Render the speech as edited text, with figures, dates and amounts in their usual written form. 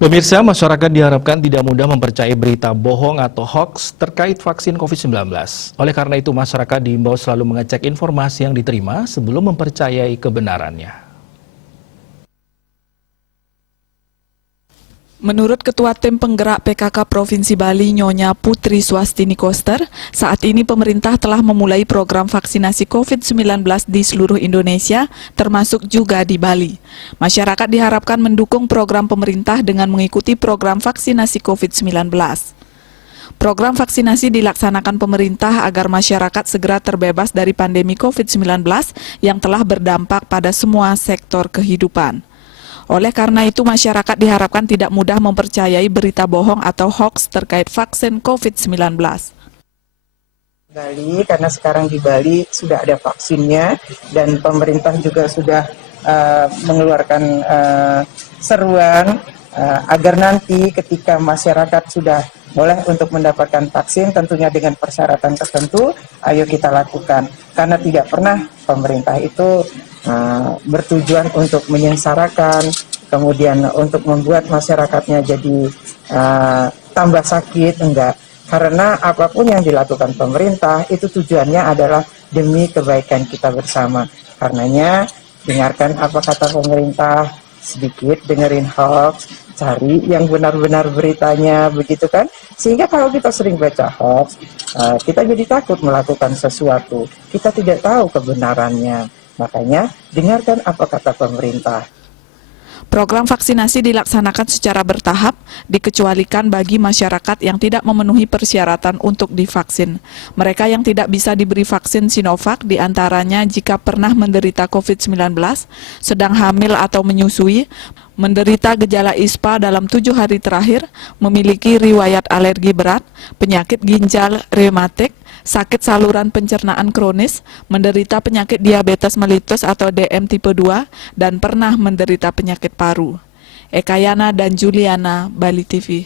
Pemirsa, masyarakat diharapkan tidak mudah mempercayai berita bohong atau hoaks terkait vaksin COVID-19. Oleh karena itu, masyarakat diimbau selalu mengecek informasi yang diterima sebelum mempercayai kebenarannya. Menurut Ketua Tim Penggerak PKK Provinsi Bali, Nyonya Putri Swastini Koster, saat ini pemerintah telah memulai program vaksinasi COVID-19 di seluruh Indonesia, termasuk juga di Bali. Masyarakat diharapkan mendukung program pemerintah dengan mengikuti program vaksinasi COVID-19. Program vaksinasi dilaksanakan pemerintah agar masyarakat segera terbebas dari pandemi COVID-19 yang telah berdampak pada semua sektor kehidupan. Oleh karena itu, masyarakat diharapkan tidak mudah mempercayai berita bohong atau hoaks terkait vaksin COVID-19. Bali, karena sekarang di Bali sudah ada vaksinnya dan pemerintah juga sudah mengeluarkan seruan agar nanti ketika masyarakat sudah boleh untuk mendapatkan vaksin, tentunya dengan persyaratan tertentu, ayo kita lakukan. Karena tidak pernah pemerintah itu bertujuan untuk menyengsarakan, kemudian untuk membuat masyarakatnya jadi tambah sakit, enggak. Karena apapun yang dilakukan pemerintah, itu tujuannya adalah demi kebaikan kita bersama. Karenanya, dengarkan apa kata pemerintah, sedikit dengerin hoax, cari yang benar-benar beritanya, begitu kan? Sehingga kalau kita sering baca hoax, kita jadi takut melakukan sesuatu. Kita tidak tahu kebenarannya. Makanya, dengarkan apa kata pemerintah. Program vaksinasi dilaksanakan secara bertahap, dikecualikan bagi masyarakat yang tidak memenuhi persyaratan untuk divaksin. Mereka yang tidak bisa diberi vaksin Sinovac diantaranya jika pernah menderita COVID-19, sedang hamil atau menyusui, menderita gejala ISPA dalam 7 hari terakhir, memiliki riwayat alergi berat, penyakit ginjal reumatik, sakit saluran pencernaan kronis, menderita penyakit diabetes melitus atau DM tipe 2, dan pernah menderita penyakit paru. Ekayana dan Juliana, Bali TV.